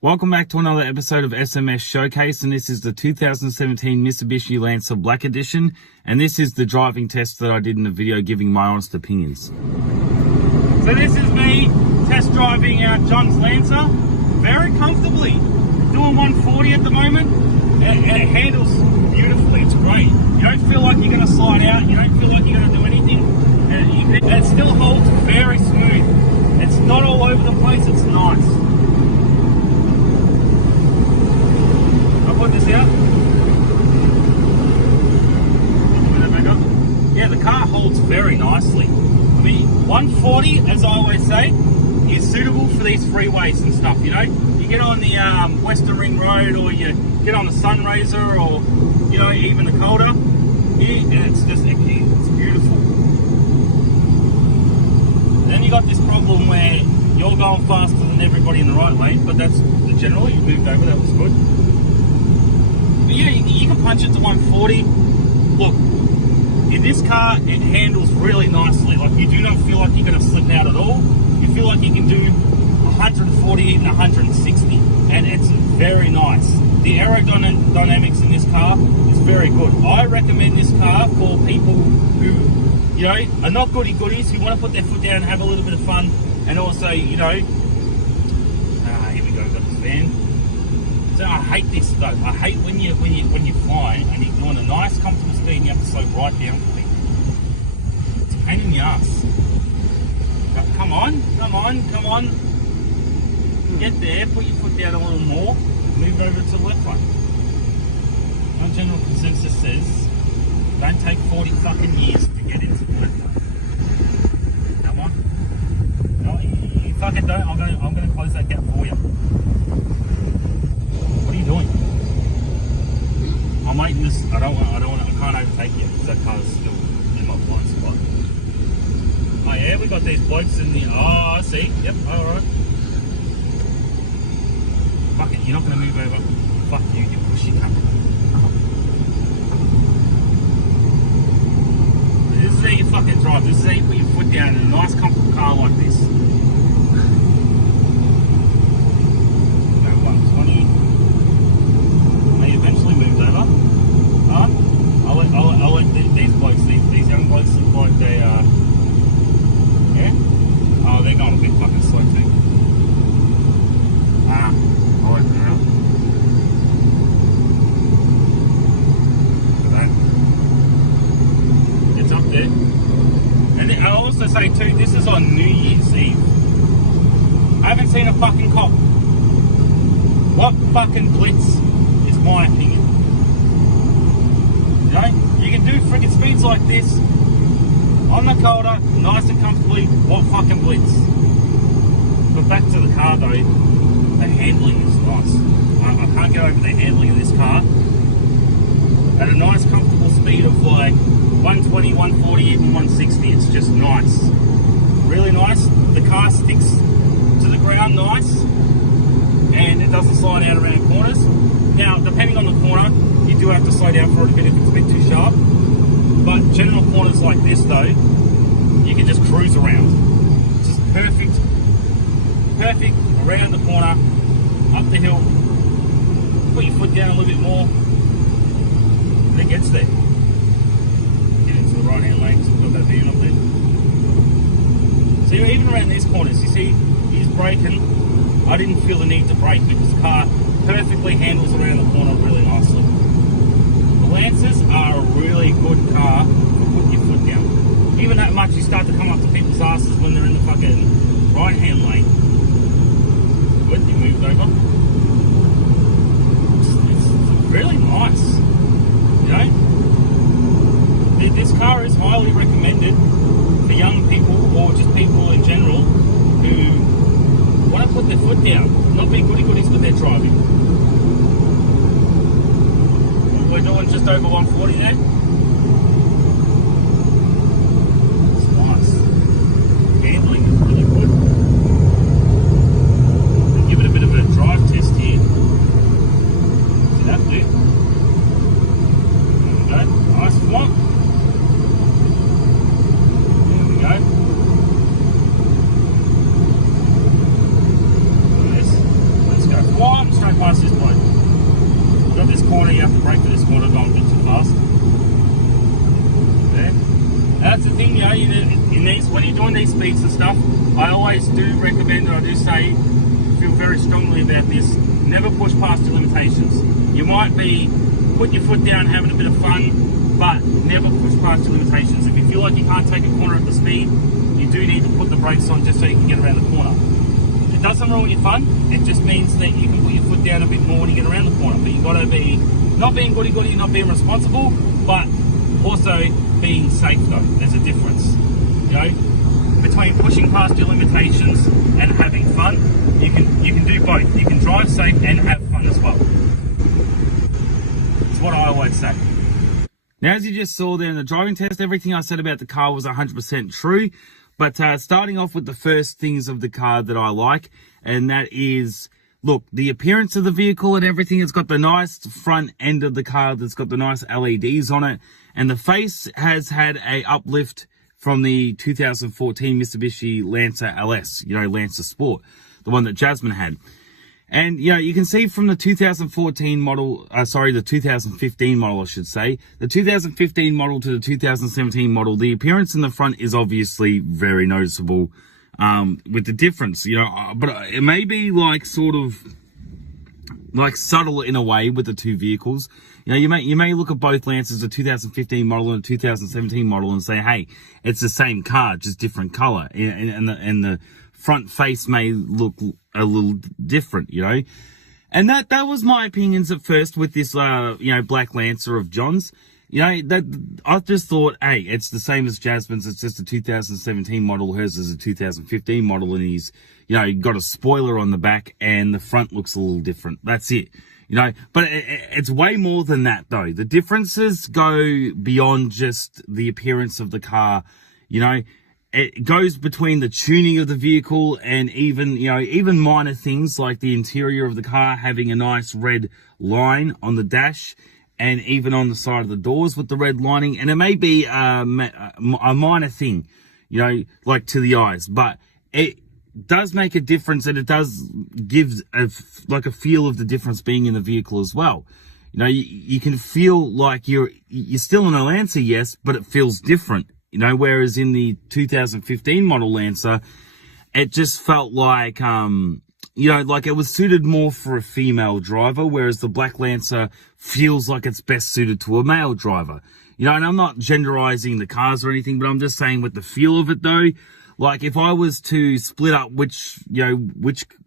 Welcome back to another episode of SMS Showcase, and this is the 2017 Mitsubishi Lancer Black Edition, and this is the driving test that I did in the video giving my honest opinions. So this is me test driving John's Lancer very comfortably, doing 140 at the moment, and it handles beautifully. It's great. You don't feel like you're going to slide out, you don't feel like you're going to do anything, and it still holds very smooth. It's not all over the place, it's nice. Put this out. Yeah, the car holds very nicely. I mean, 140, as I always say, is suitable for these freeways and stuff, you know? You get on the Western Ring Road, or you get on the Sunraiser, or, you know, even the Calder, and it's beautiful. Then you got this problem where you're going faster than everybody in the right lane, but that's the general. You moved over, that was good. But yeah, you can punch it to 140. Look, in this car, it handles really nicely. Like, you do not feel like you're going to slip out at all. You feel like you can do 140, even 160, and it's very nice. The aerodynamics in this car is very good. I recommend this car for people who, you know, are not goody-goodies, who want to put their foot down and have a little bit of fun, and also, you know, here we go, got this van. So I hate this though. I hate when you fly and you're doing a nice comfortable speed and you have to slow right down for people. It's a pain in the ass. But come on. Get there, put your foot down a little more, move over to the left one. My general consensus says, don't take 40 fucking years to get into the left one. Come on. No, you fucking don't. I'm gonna close that gap for you. What are you doing? I'm waiting this. I can't overtake you because that car's still in my blind spot. Oh yeah, we got these blokes in the. Oh, I see. Yep. Alright. Fuck it. You're not going to move over. Fuck you. You pushy cunt. This is how you fucking drive. This is how you put your foot down in a nice, comfortable car like this. Eventually moved over. I'll let these blokes, these young blokes look like they yeah? Oh, they're going a bit fucking slow too. Alright now. It's up there. And I'll also say too, this is on New Year's Eve. I haven't seen a fucking cop. What fucking blitz? My opinion. You know, you can do freaking speeds like this on the Calder, nice and comfortably. What fucking blitz? But back to the car though, the handling is nice. I can't get over the handling of this car. At a nice comfortable speed of like 120, 140, even 160, it's just nice. Really nice. The car sticks to the ground nice, and it doesn't slide out around corners. Now, depending on the corner, you do have to slow down for it a bit if it's a bit too sharp. But general corners like this though, you can just cruise around. Just perfect around the corner, up the hill, put your foot down a little bit more, and it gets there. Get into the right hand lane, so we've got that van up there. So even around these corners, you see, he's braking. I didn't feel the need to brake because the car perfectly handles around the corner really nicely. The Lancers are a really good car for putting your foot down. Even that much, you start to come up to people's asses when they're in the fucking right-hand lane. Good, you moved over. It's really nice, you know? This car is highly recommended for young people, or just people in general, who want to put their foot down, not be goody-goodies with their driving. We're doing just over 140 there. It's nice. Handling is really good. We'll give it a bit of a drive test here. See that there? There we go. Nice flop. There we go. Let's go fly. you're doing these speeds and stuff, I always do recommend, and I do say, feel very strongly about this, never push past your limitations. You might be putting your foot down, having a bit of fun, but never push past your limitations. If you feel like you can't take a corner at the speed, you do need to put the brakes on just so you can get around the corner. It doesn't ruin your fun, it just means that you can put your foot down a bit more when you get around the corner. But you've got to be, not being goody-goody, not being responsible, but also being safe though. There's a difference, you know, between pushing past your limitations and having fun. You can do both. You can drive safe and have fun as well. It's what I always say. Now, as you just saw there in the driving test, everything I said about the car was 100% true. But starting off with the first things of the car that I like, and that is, look, the appearance of the vehicle and everything. It's got the nice front end of the car that's got the nice LEDs on it. And the face has had a uplift from the 2014 Mitsubishi Lancer LS, you know, Lancer Sport, the one that Jasmine had. And, you know, you can see from the 2014 model, the 2015 model, I should say, the 2015 model to the 2017 model, the appearance in the front is obviously very noticeable, with the difference, you know, but it may be like sort of like subtle in a way with the two vehicles. You know, you may look at both Lancers, a 2015 model and a 2017 model, and say, hey, it's the same car, just different color, and the front face may look a little different, you know. And that was my opinions at first with this, you know, black Lancer of John's. You know, that I just thought, hey, it's the same as Jasmine's. It's just a 2017 model. Hers is a 2015 model, and he's, you know, got a spoiler on the back, and the front looks a little different. That's it, you know. But it's way more than that, though. The differences go beyond just the appearance of the car, you know. It goes between the tuning of the vehicle and even, you know, even minor things like the interior of the car having a nice red line on the dash and even on the side of the doors with the red lining. And it may be a minor thing, you know, like to the eyes, but it does make a difference, and it does give like a feel of the difference being in the vehicle as well. You know, you can feel like you're still in a Lancer, yes, but it feels different. You know, whereas in the 2015 model Lancer, it just felt like, you know, like it was suited more for a female driver, whereas the black Lancer feels like it's best suited to a male driver. You know, and I'm not genderizing the cars or anything, but I'm just saying with the feel of it though, like if I was to split up which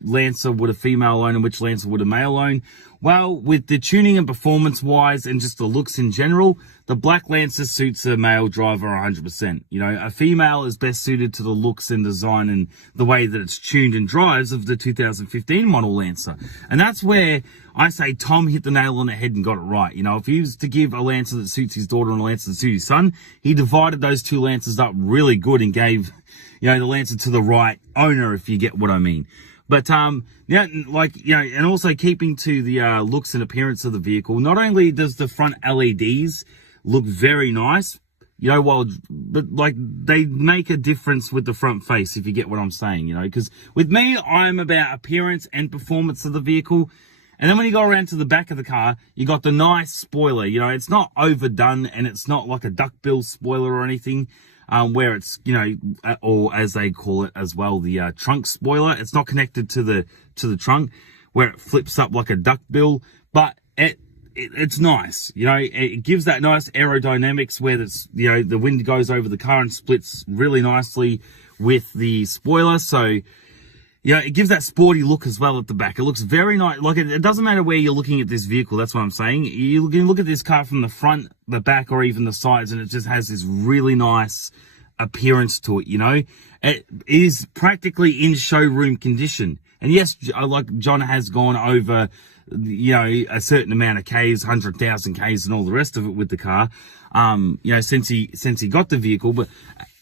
Lancer would a female own and which Lancer would a male own, well, with the tuning and performance wise and just the looks in general, the black Lancer suits a male driver 100%. You know, a female is best suited to the looks and design and the way that it's tuned and drives of the 2015 model Lancer. And that's where I say Tom hit the nail on the head and got it right. You know, if he was to give a Lancer that suits his daughter and a Lancer that suits his son, he divided those two Lancers up really good and gave, you know, the Lancer to the right owner, if you get what I mean. But, yeah, like, you know, and also keeping to the looks and appearance of the vehicle, not only does the front LEDs look very nice, you know, but like they make a difference with the front face, if you get what I'm saying, you know, because with me, I'm about appearance and performance of the vehicle. And then when you go around to the back of the car, you got the nice spoiler, you know, it's not overdone and it's not like a duckbill spoiler or anything. Where it's, you know, or as they call it as well, the trunk spoiler. It's not connected to the trunk, where it flips up like a duckbill, but it's nice, you know. It gives that nice aerodynamics where it's, you know, the wind goes over the car and splits really nicely with the spoiler. So, you know, it gives that sporty look as well at the back. It looks very nice. Like, it doesn't matter where you're looking at this vehicle. That's what I'm saying. You can look at this car from the front, the back, or even the sides, and it just has this really nice appearance to it, you know. It is practically in showroom condition. And yes, like John has gone over, you know, a certain amount of Ks, 100,000 Ks and all the rest of it with the car, you know, since he got the vehicle. But,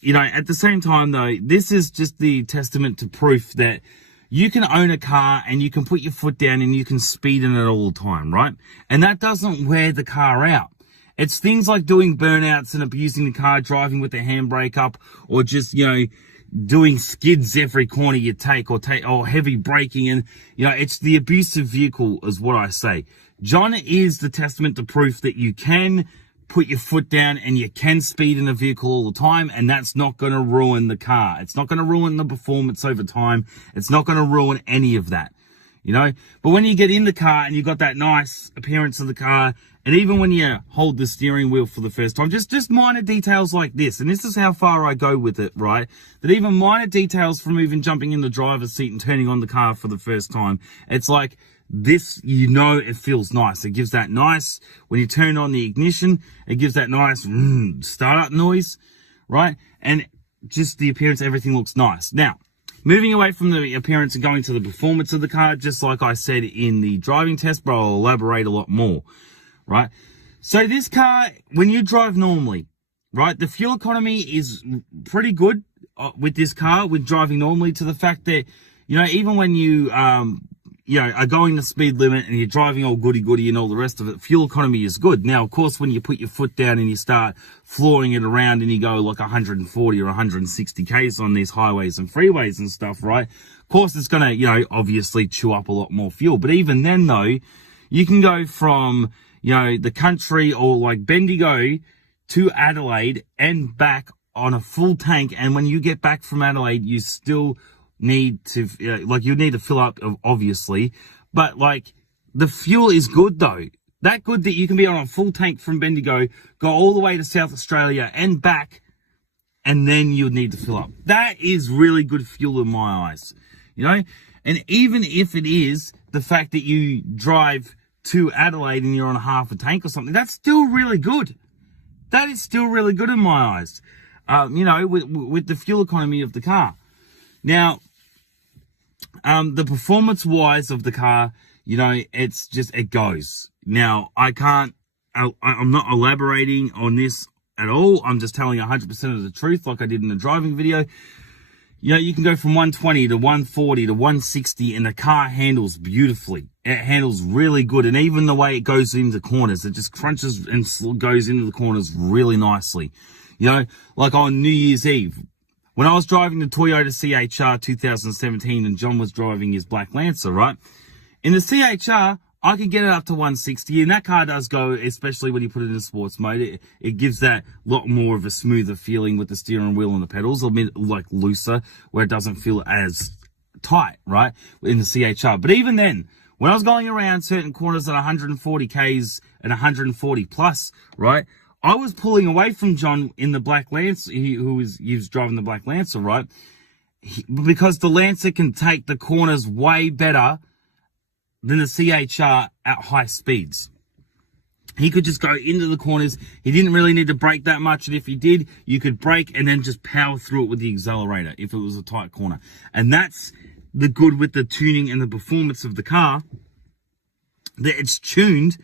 you know, at the same time though, this is just the testament to proof that you can own a car and you can put your foot down and you can speed in it all the time, right? And that doesn't wear the car out. It's things like doing burnouts and abusing the car, driving with the handbrake up, or just, you know, doing skids every corner you take, or heavy braking. And, you know, it's the abusive vehicle is what I say. John is the testament to proof that you can put your foot down and you can speed in a vehicle all the time, and that's not going to ruin the car. It's not going to ruin the performance over time. It's not going to ruin any of that, you know. But when you get in the car and you've got that nice appearance of the car, and even when you hold the steering wheel for the first time, just minor details like this, and this is how far I go with it, right? That even minor details from even jumping in the driver's seat and turning on the car for the first time, it's like this, you know, it feels nice. It gives that nice, when you turn on the ignition, it gives that nice startup noise, right? And just the appearance, everything looks nice. Now, moving away from the appearance and going to the performance of the car, just like I said in the driving test, but I'll elaborate a lot more. Right? So this car, when you drive normally, right, the fuel economy is pretty good with this car, with driving normally, to the fact that, you know, even when you, are going the speed limit and you're driving all goody-goody and all the rest of it, fuel economy is good. Now, of course, when you put your foot down and you start flooring it around and you go like 140 or 160 Ks on these highways and freeways and stuff, right? Of course, it's going to, you know, obviously chew up a lot more fuel. But even then, though, you can go from, you know, the country or like Bendigo to Adelaide and back on a full tank. And when you get back from Adelaide, you still need to, you need to fill up, obviously. But like, the fuel is good though. That good that you can be on a full tank from Bendigo, go all the way to South Australia and back, and then you need to fill up. That is really good fuel in my eyes, you know? And even if it is the fact that you drive to Adelaide and you're on half a tank or something, that's still really good. That is still really good in my eyes, you know, with the fuel economy of the car. Now, the performance-wise of the car, you know, it's just, it goes. Now, I'm not elaborating on this at all. I'm just telling you 100% of the truth like I did in the driving video. You know, you can go from 120 to 140 to 160 and the car handles beautifully. It handles really good. And even the way it goes into corners, it just crunches and goes into the corners really nicely. You know, like on New Year's Eve, when I was driving the Toyota CHR 2017 and John was driving his Black Lancer, right? In the CHR, I could get it up to 160, and that car does go, especially when you put it in sports mode, it gives that lot more of a smoother feeling with the steering wheel and the pedals, a bit like looser, where it doesn't feel as tight, right, in the CHR. But even then, when I was going around certain corners at 140 Ks and 140 plus, right, I was pulling away from John in the Black Lancer, he was driving the Black Lancer, right, because the Lancer can take the corners way better than the CHR at high speeds. He could just go into the corners. He didn't really need to brake that much. And if he did, you could brake and then just power through it with the accelerator if it was a tight corner. And that's the good with the tuning and the performance of the car, that it's tuned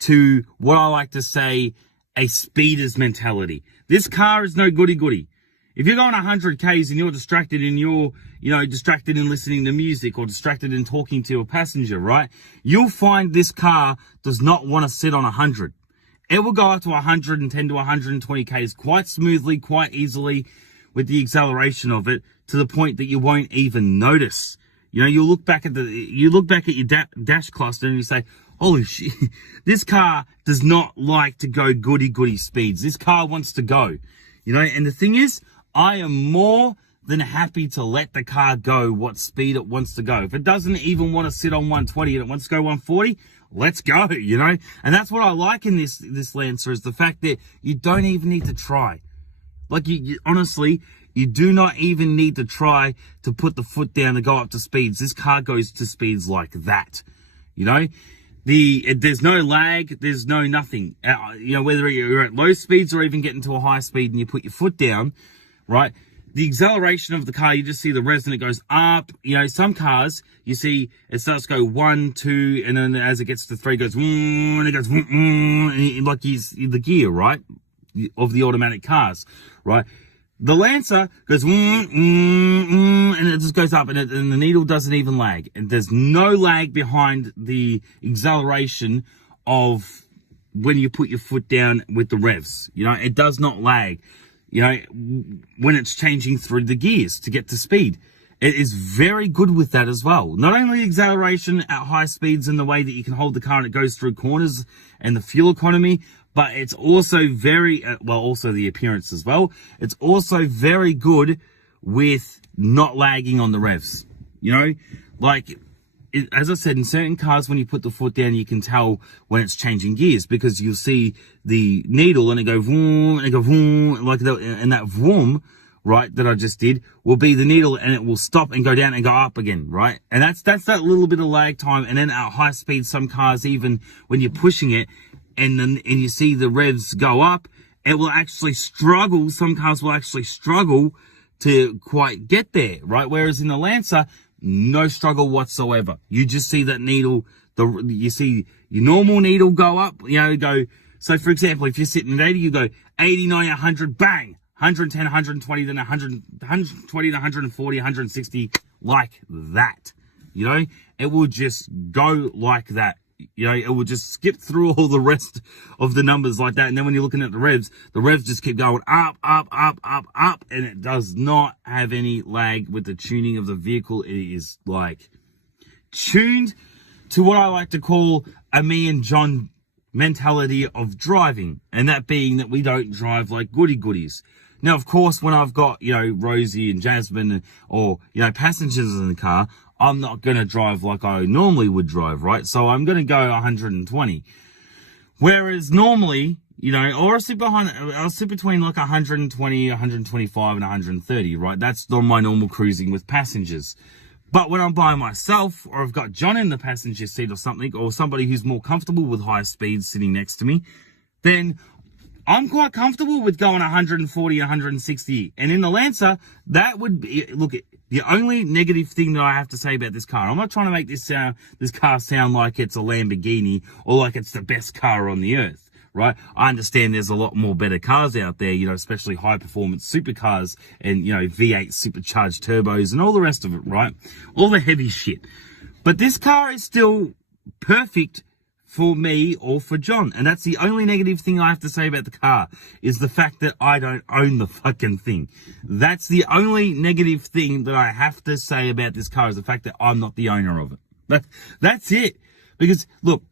to what I like to say, a speeder's mentality. This car is no goody-goody. If you're going 100 Ks and you're distracted and you're, you know, distracted in listening to music or distracted in talking to a passenger, right? You'll find this car does not want to sit on 100. It will go up to 110 to 120 Ks quite smoothly, quite easily with the acceleration of it, to the point that you won't even notice. You know, you look back at your dash cluster and you say, holy shit, this car does not like to go goody-goody speeds. This car wants to go, you know, and the thing is, I am more than happy to let the car go what speed it wants to go. If it doesn't even want to sit on 120 and it wants to go 140, let's go, you know? And that's what I like in this Lancer, is the fact that you don't even need to try. Like, you honestly, you do not even need to try to put the foot down to go up to speeds. This car goes to speeds like that, you know? There's no lag, there's no nothing. You know, whether you're at low speeds or even getting to a high speed and you put your foot down, right? The acceleration of the car, you just see the revs and it goes up. You know, some cars, you see it starts to go 1, 2, and then as it gets to 3, it goes, and it goes, and like the gear, right? Of the automatic cars, right? The Lancer goes, and it just goes up, and the needle doesn't even lag. And there's no lag behind the acceleration of when you put your foot down with the revs. You know, it does not lag. You know, when it's changing through the gears to get to speed. It is very good with that as well. Not only acceleration at high speeds in the way that you can hold the car and it goes through corners and the fuel economy, but it's also very, also the appearance as well. It's also very good with not lagging on the revs. You know, like, as I said, in certain cars, when you put the foot down, you can tell when it's changing gears, because you'll see the needle and it go vroom, and it go vroom, like that, and that vroom, right, that I just did, will be the needle, and it will stop and go down and go up again, right? And that's that little bit of lag time. And then at high speed, some cars, even when you're pushing it, and you see the revs go up, it will actually struggle. Some cars will actually struggle to quite get there, right? Whereas in the Lancer, no struggle whatsoever. You just see that needle, you see your normal needle go up, so for example, if you're sitting at 80, you go 80, 90, 100, bang, 110, 120, then 100, 120 to 140, 160, like that. It will just go like that. It will just skip through all the rest of the numbers like that. And then when you're looking at the revs just keep going up, up, up, up, up. And it does not have any lag with the tuning of the vehicle. It is like tuned to what I like to call a me and John mentality of driving. And that being that we don't drive like goody goodies. Now, of course, when I've got, Rosie and Jasmine or, passengers in the car, I'm not going to drive like I normally would drive, right? So I'm going to go 120. Whereas normally, or I'll sit between like 120, 125 and 130, right? That's not my normal cruising with passengers. But when I'm by myself, or I've got John in the passenger seat or something, or somebody who's more comfortable with high speeds sitting next to me, then I'm quite comfortable with going 140, 160. And in the Lancer, that would be, look, the only negative thing that I have to say about this car, I'm not trying to make this car sound like it's a Lamborghini or like it's the best car on the earth, right? I understand there's a lot more better cars out there, especially high performance supercars and, V8 supercharged turbos and all the rest of it, right? All the heavy shit. But this car is still perfect for me or for John. And that's the only negative thing I have to say about the car, is the fact that I don't own the fucking thing. That's the only negative thing that I have to say about this car, is the fact that I'm not the owner of it. That's it. Because, look,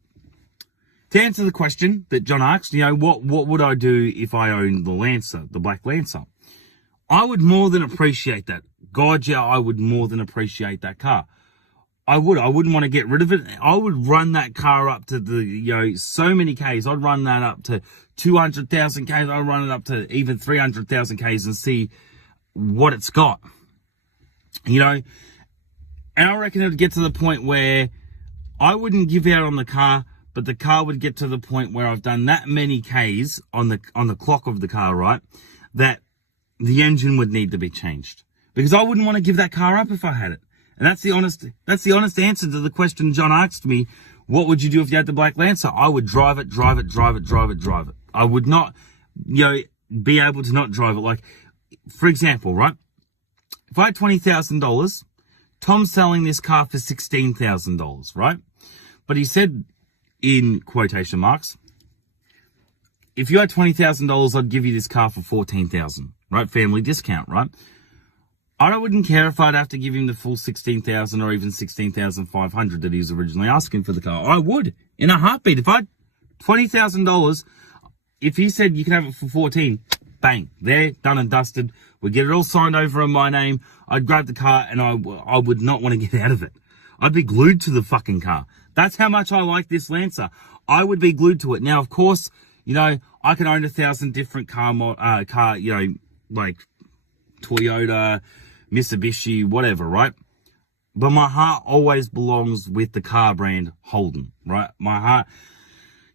to answer the question that John asked, what would I do if I owned the Lancer, the black Lancer? I would more than appreciate that. God, yeah, I would more than appreciate that car. I wouldn't want to get rid of it. I would run that car up to the, so many Ks. I'd run that up to 200,000 Ks. I'd run it up to even 300,000 Ks and see what it's got. And I reckon it would get to the point where I wouldn't give out on the car, but the car would get to the point where I've done that many Ks on the clock of the car, right, that the engine would need to be changed. Because I wouldn't want to give that car up if I had it. And that's the honest answer to the question John asked me. What would you do if you had the black Lancer? I would drive it. I would not, be able to not drive it. Like, for example, right? If I had $20,000, Tom's selling this car for $16,000, right? But he said, in quotation marks, if you had $20,000, I'd give you this car for $14,000, right? Family discount, right? I wouldn't care if I'd have to give him the full $16,000 or even $16,500 that he was originally asking for the car. I would, in a heartbeat. If I had $20,000, if he said you can have it for 14, bang, there, done and dusted. We get it all signed over in my name. I'd grab the car and I would not want to get out of it. I'd be glued to the fucking car. That's how much I like this Lancer. I would be glued to it. Now, of course, I can own 1,000 different like Toyota, Mitsubishi, whatever, right? But my heart always belongs with the car brand Holden, right? My heart,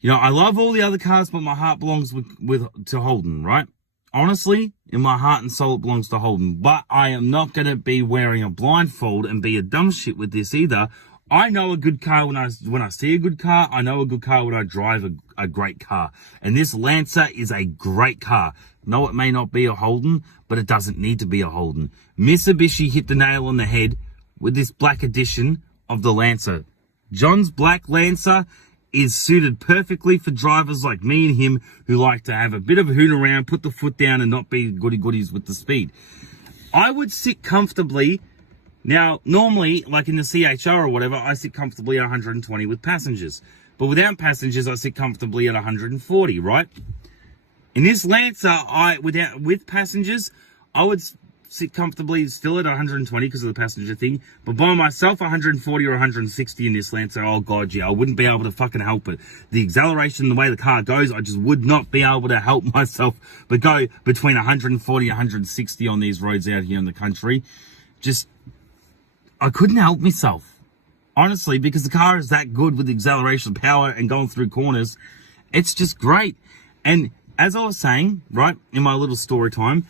I love all the other cars, but my heart belongs to Holden, right? Honestly, in my heart and soul, it belongs to Holden. But I am not going to be wearing a blindfold and be a dumb shit with this either. I know a good car when I see a good car. I know a good car when I drive a great car. And this Lancer is a great car. No, it may not be a Holden, but it doesn't need to be a Holden. Mitsubishi hit the nail on the head with this black edition of the Lancer. John's black Lancer is suited perfectly for drivers like me and him who like to have a bit of a hoon around, put the foot down and not be goody-goodies with the speed. I would sit comfortably. Now, normally, like in the CHR or whatever, I sit comfortably at 120 with passengers. But without passengers, I sit comfortably at 140, right? In this Lancer, with passengers, I would sit comfortably still at 120 because of the passenger thing. But by myself, 140 or 160 in this Lancer, oh god, yeah, I wouldn't be able to fucking help it. The acceleration, the way the car goes, I just would not be able to help myself but go between 140 and 160 on these roads out here in the country. Just, I couldn't help myself. Honestly, because the car is that good with acceleration power and going through corners. It's just great. And as I was saying, right, in my little story time,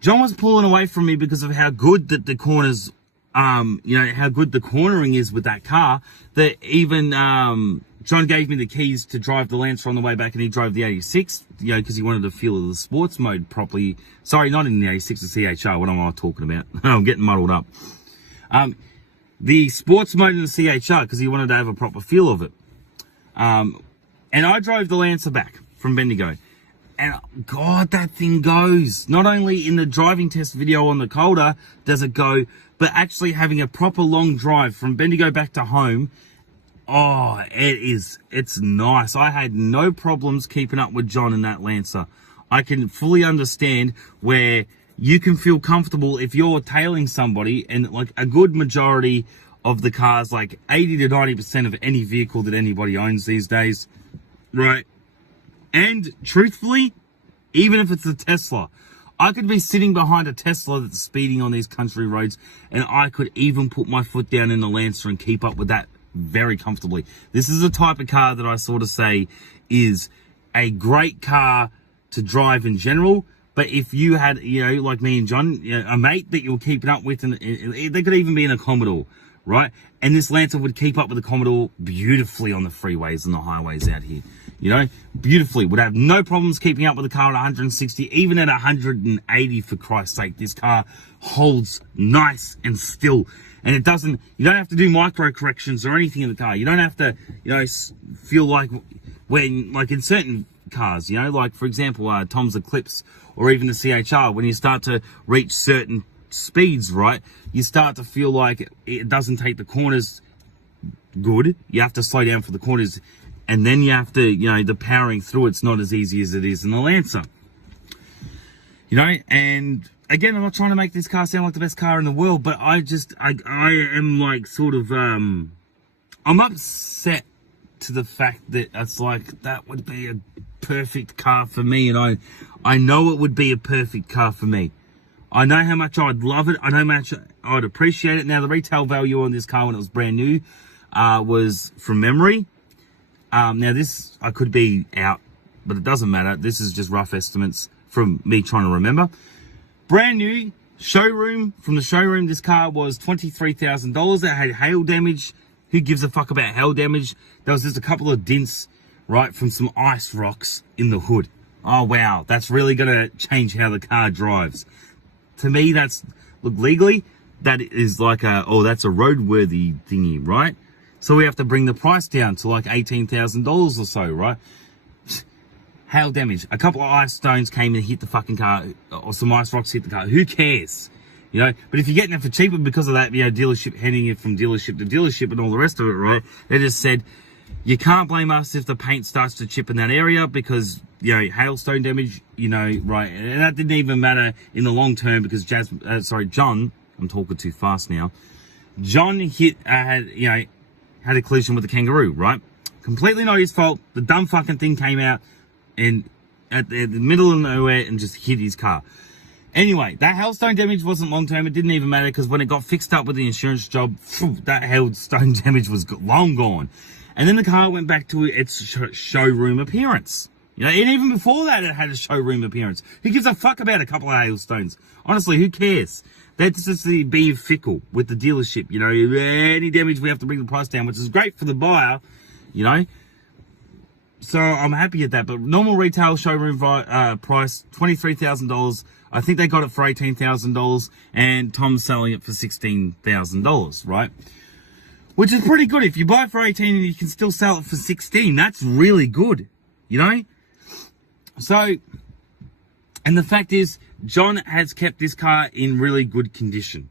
John was pulling away from me because of how good that the corners, how good the cornering is with that car, that even John gave me the keys to drive the Lancer on the way back, and he drove the 86, because he wanted to feel the sports mode properly. Sorry, not in the 86, the CHR. What am I talking about? I'm getting muddled up. The sports mode in the CHR, because he wanted to have a proper feel of it. And I drove the Lancer back from Bendigo. And God, that thing goes. Not only in the driving test video on the Calder does it go, but actually having a proper long drive from Bendigo back to home. Oh, it's nice. I had no problems keeping up with John in that Lancer. I can fully understand where you can feel comfortable if you're tailing somebody, and like a good majority of the cars, like 80 to 90% of any vehicle that anybody owns these days, right? And truthfully, even if it's a Tesla, I could be sitting behind a Tesla that's speeding on these country roads, and I could even put my foot down in the Lancer and keep up with that very comfortably. This is the type of car that I sort of say is a great car to drive in general. But if you had, like me and John, a mate that you were keeping up with, and they could even be in a Commodore, right? And this Lancer would keep up with the Commodore beautifully on the freeways and the highways out here. Beautifully. Would have no problems keeping up with the car at 160, even at 180, for Christ's sake. This car holds nice and still. And you don't have to do micro corrections or anything in the car. You don't have to, feel like in certain cars, like for example, Tom's Eclipse, or even the CHR, when you start to reach certain speeds, right, you start to feel like it doesn't take the corners good. You have to slow down for the corners, and then you have to, the powering through it's not as easy as it is in the Lancer. And again, I'm not trying to make this car sound like the best car in the world, but I am like sort of, I'm upset to the fact that it's like, that would be a perfect car for me, and I know it would be a perfect car for me. I know how much I'd love it. I know how much I'd appreciate it. Now, the retail value on this car when it was brand new was, from memory, now this, I could be out, but it doesn't matter. This is just rough estimates from me trying to remember. Brand new, from the showroom, this car was $23,000. It had hail damage. Who gives a fuck about hail damage? There was just a couple of dents, right, from some ice rocks in the hood. Oh, wow. That's really going to change how the car drives. To me, legally, that is like that's a roadworthy thingy, right? So we have to bring the price down to like $18,000 or so, right? Hail damage. A couple of ice stones came and hit the fucking car, or some ice rocks hit the car. Who cares? But if you're getting it for cheaper because of that, dealership handing it from dealership to dealership and all the rest of it, right? They just said, you can't blame us if the paint starts to chip in that area because, hailstone damage, right? And that didn't even matter in the long term because John, I'm talking too fast now. John had a collision with the kangaroo, right? Completely not his fault. The dumb fucking thing came out and at the middle of nowhere and just hit his car. Anyway, that hailstone damage wasn't long term. It didn't even matter because when it got fixed up with the insurance job, that hailstone damage was long gone. And then the car went back to its showroom appearance. And even before that, it had a showroom appearance. Who gives a fuck about a couple of hailstones? Honestly, who cares? That's just being fickle with the dealership. Any damage, we have to bring the price down, which is great for the buyer, So I'm happy at that. But normal retail showroom price, $23,000. I think they got it for $18,000, and Tom's selling it for $16,000, right? Which is pretty good. If you buy it for 18 and you can still sell it for 16, that's really good, So, and the fact is, John has kept this car in really good condition.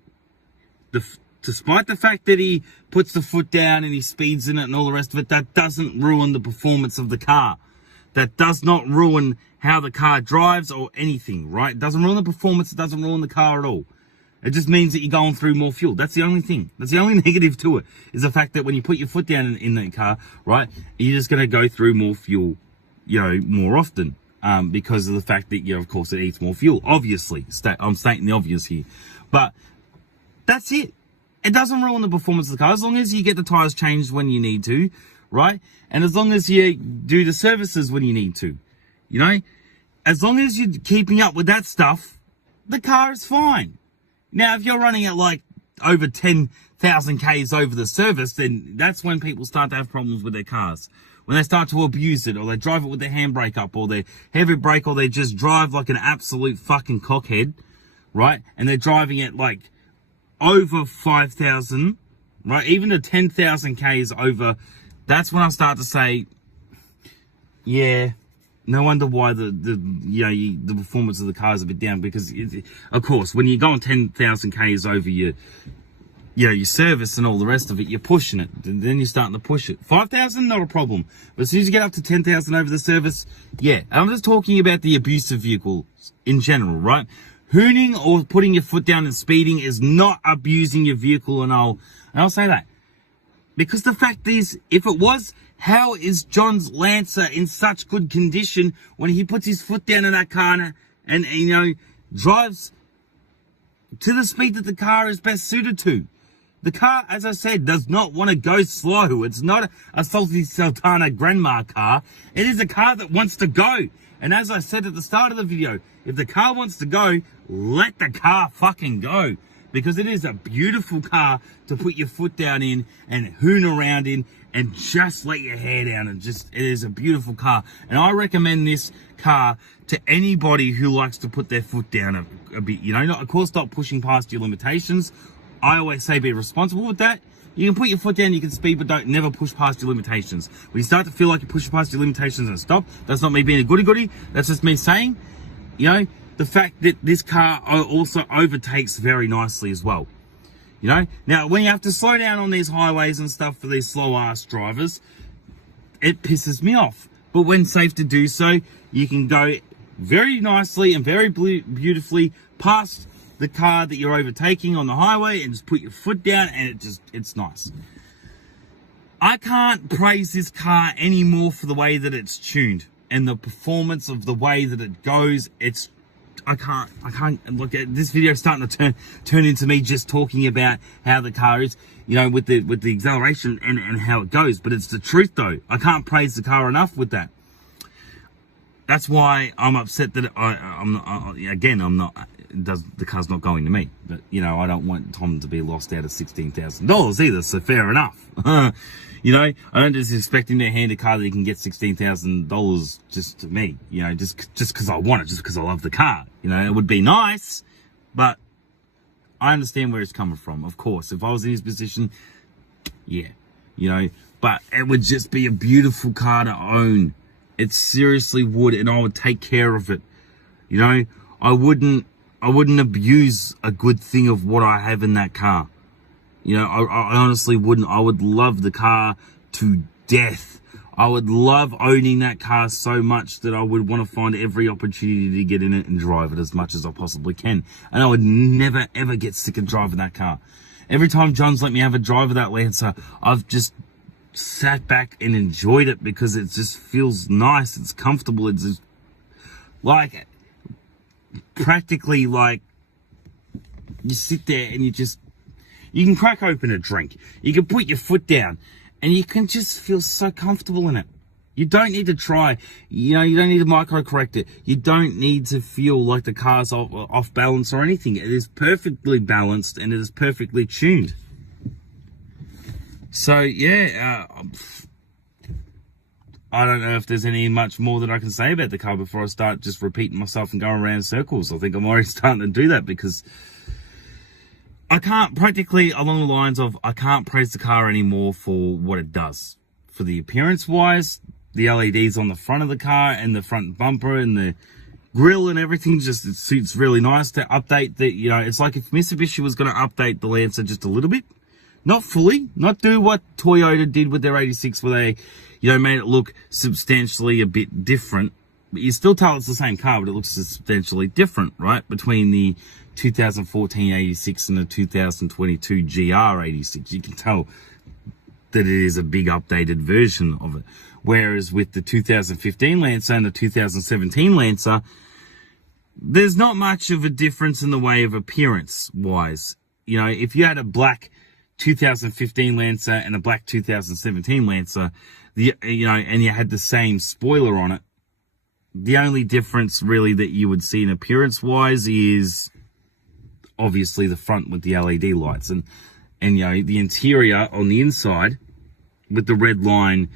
despite the fact that he puts the foot down and he speeds in it and all the rest of it, that doesn't ruin the performance of the car. That does not ruin how the car drives or anything, right? It doesn't ruin the performance. It doesn't ruin the car at all. It just means that you're going through more fuel. That's the only thing. That's the only negative to it, is the fact that when you put your foot down in the car, right, you're just going to go through more fuel, more often. Because of the fact that, of course, it eats more fuel. Obviously, I'm stating the obvious here. But that's it. It doesn't ruin the performance of the car as long as you get the tires changed when you need to, right? And as long as you do the services when you need to, as long as you're keeping up with that stuff, the car is fine. Now, if you're running at like over 10,000 Ks over the service, then that's when people start to have problems with their cars. When they start to abuse it, or they drive it with their handbrake up, or their heavy brake, or they just drive like an absolute fucking cockhead, right? And they're driving it like over 5,000, right? Even to 10,000 Ks over. That's when I start to say, yeah, no wonder why the performance of the car is a bit down, because of course when you're going 10,000 Ks over your service and all the rest of it, you're pushing it. And then you're starting to push it. 5,000, not a problem. But as soon as you get up to 10,000 over the service, yeah. I'm just talking about the abusive vehicles in general, right? Hooning or putting your foot down and speeding is not abusing your vehicle, and I'll say that. Because the fact is, if it was, how is John's Lancer in such good condition when he puts his foot down in that car and drives to the speed that the car is best suited to? The car, as I said, does not want to go slow. It's not a Salty Sultana Grandma car. It is a car that wants to go. And as I said at the start of the video, if the car wants to go, let the car fucking go. Because it is a beautiful car to put your foot down in and hoon around in and just let your hair down. It is a beautiful car. And I recommend this car to anybody who likes to put their foot down a bit. Of course, stop pushing past your limitations. I always say be responsible with that. You can put your foot down, you can speed, but never push past your limitations. When you start to feel like you're pushing past your limitations and stop, that's not me being a goody-goody. That's just me saying, the fact that this car also overtakes very nicely as well. Now when you have to slow down on these highways and stuff for these slow-ass drivers, it pisses me off. But when safe to do so, you can go very nicely and very beautifully past the car that you're overtaking on the highway and just put your foot down, and it's nice. I can't praise this car anymore for the way that it's tuned and the performance of the way that it goes. I can't look at this video starting to turn into me just talking about how the car is, with the acceleration and how it goes. But it's the truth though. I can't praise the car enough with that. That's why I'm upset that the car's not going to me. But I don't want Tom to be lost out of $16,000 either. So fair enough. I don't just expect him to hand a car that he can get $16,000 just to me. Just because I want it, just because I love the car. It would be nice, but I understand where he's coming from. Of course, if I was in his position, yeah, but it would just be a beautiful car to own. It seriously would, and I would take care of it. I wouldn't abuse a good thing of what I have in that car. I honestly wouldn't. I would love the car to death. I would love owning that car so much that I would want to find every opportunity to get in it and drive it as much as I possibly can. And I would never, ever get sick of driving that car. Every time John's let me have a drive of that Lancer, I've just sat back and enjoyed it because it just feels nice. It's comfortable. It's just like practically like you sit there and you can crack open a drink. You can put your foot down and you can just feel so comfortable in it. You don't need to try, you don't need to micro correct it. You don't need to feel like the car's off balance or anything. It is perfectly balanced and it is perfectly tuned. So yeah, I don't know if there's any much more that I can say about the car before I start just repeating myself and going around in circles. I think I'm already starting to do that because I can't, practically along the lines of, I can't praise the car anymore for what it does. For the appearance wise, the LEDs on the front of the car and the front bumper and the grill and everything just, it suits really nice to update the, you know, it's like if Mitsubishi was going to update the Lancer just a little bit, not fully, not do what Toyota did with their 86 where they, you know, made it look substantially a bit different. But you still tell it's the same car, but it looks substantially different, right? Between the 2014 86 and the 2022 GR 86. You can tell that it is a big updated version of it. Whereas with the 2015 Lancer and the 2017 Lancer, there's not much of a difference in the way of appearance wise. You know, if you had a black 2015 Lancer and a black 2017 Lancer, you know, and you had the same spoiler on it, the only difference really that you would see in appearance wise is obviously the front with the LED lights and you know, the interior on the inside with the red line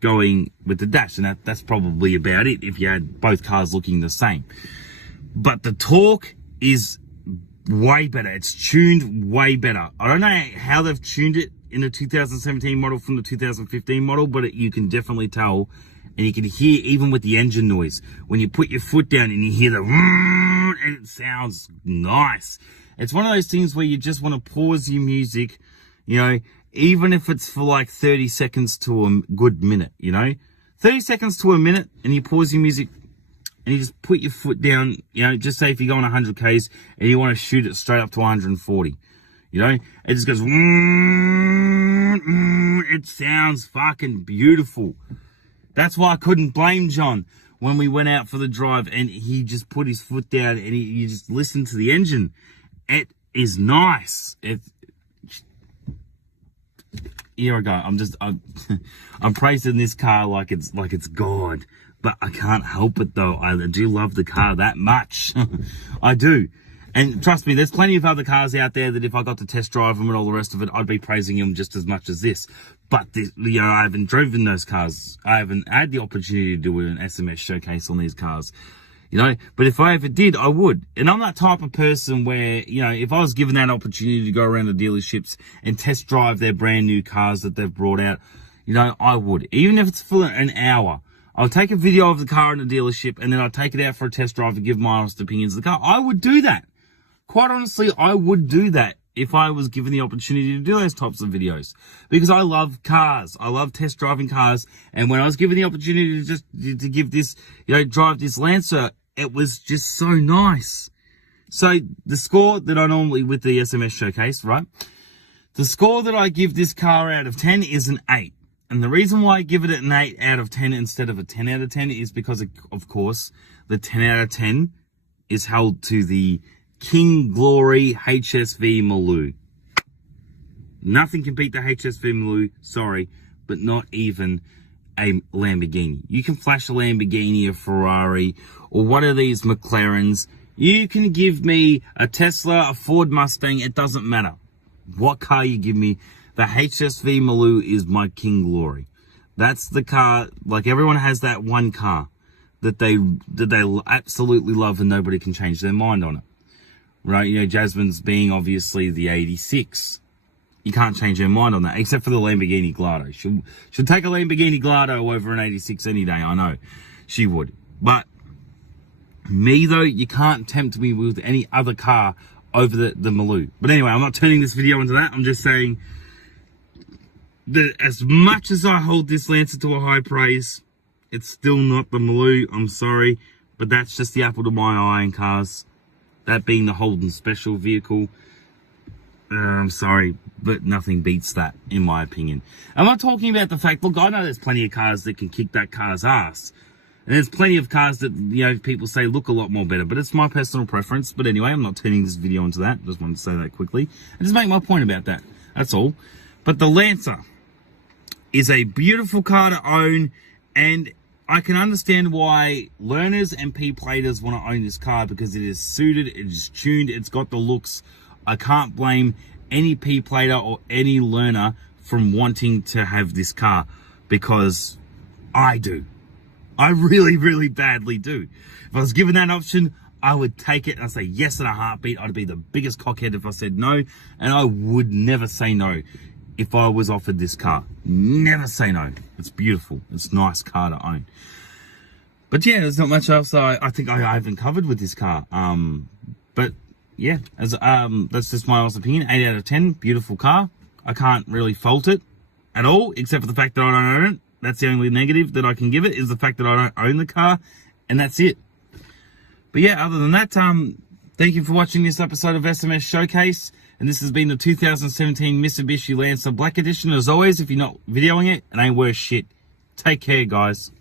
going with the dash, and that's probably about it if you had both cars looking the same. But the torque is way better. It's tuned way better. I don't know how they've tuned it in the 2017 model from the 2015 model, but you can definitely tell, and you can hear even with the engine noise when you put your foot down and you hear the and it sounds nice. It's one of those things where you just want to pause your music, you know, even if it's for like 30 seconds to a good minute, you know, 30 seconds to a minute, and you pause your music and you just put your foot down, you know, just say if you're going 100 Ks and you want to shoot it straight up to 140, you know, it just goes, it sounds fucking beautiful. That's why I couldn't blame John when we went out for the drive and he just put his foot down and you just listen to the engine. It is nice. Here I go. I'm praising this car like it's God, but I can't help it though. I do love the car that much. I do. And trust me, there's plenty of other cars out there that if I got to test drive them and all the rest of it, I'd be praising them just as much as this. But this, you know, I haven't driven those cars. I haven't had the opportunity to do an SMS showcase on these cars. You know, but if I ever did, I would. And I'm that type of person where, you know, if I was given that opportunity to go around the dealerships and test drive their brand new cars that they've brought out, you know, I would. Even if it's for an hour, I'll take a video of the car in the dealership and then I'll take it out for a test drive and give my honest opinions of the car. I would do that. Quite honestly, I would do that if I was given the opportunity to do those types of videos, because I love cars. I love test driving cars. And when I was given the opportunity to give this, you know, drive this Lancer, it was just so nice. So the score that I normally, with the SMS showcase, right? The score that I give this car out of 10 is an 8. And the reason why I give it an 8 out of 10 instead of a 10 out of 10 is because, of course, the 10 out of 10 is held to the King Glory HSV Maloo. Nothing can beat the HSV Maloo, sorry, but not even a Lamborghini. You can flash a Lamborghini, a Ferrari, or one of these McLarens. You can give me a Tesla, a Ford Mustang, it doesn't matter. What car you give me, the HSV Maloo is my King Glory. That's the car, like everyone has that one car that they absolutely love and nobody can change their mind on it. Right, you know, Jasmine's being obviously the 86. You can't change her mind on that, except for the Lamborghini Gallardo. She'll take a Lamborghini Gallardo over an 86 any day, I know. She would. But me, though, you can't tempt me with any other car over the Maloo. But anyway, I'm not turning this video into that. I'm just saying that as much as I hold this Lancer to a high praise, it's still not the Maloo. I'm sorry, but that's just the apple to my eye in cars. That being the Holden Special vehicle. I'm sorry, but nothing beats that, in my opinion. I'm not talking about the fact, look, I know there's plenty of cars that can kick that car's ass. And there's plenty of cars that, you know, people say look a lot more better. But it's my personal preference. But anyway, I'm not turning this video into that. Just wanted to say that quickly. And just make my point about that. That's all. But the Lancer is a beautiful car to own. And I can understand why learners and P-platers want to own this car, because it is suited, it is tuned, it's got the looks. I can't blame any P-plater or any learner from wanting to have this car, because I do. I really, really badly do. If I was given that option, I would take it and I'd say yes in a heartbeat. I'd be the biggest cockhead if I said no, and I would never say no if I was offered this car. Never say no. It's beautiful. It's a nice car to own. But yeah, there's not much else I think I haven't covered with this car. But yeah, as that's just my honest opinion. 8 out of 10, beautiful car. I can't really fault it at all, except for the fact that I don't own it. That's the only negative that I can give it, is the fact that I don't own the car, and that's it. But yeah, other than that, thank you for watching this episode of SMS Showcase. And this has been the 2017 Mitsubishi Lancer Black Edition. As always, if you're not videoing it, it ain't worth shit. Take care, guys.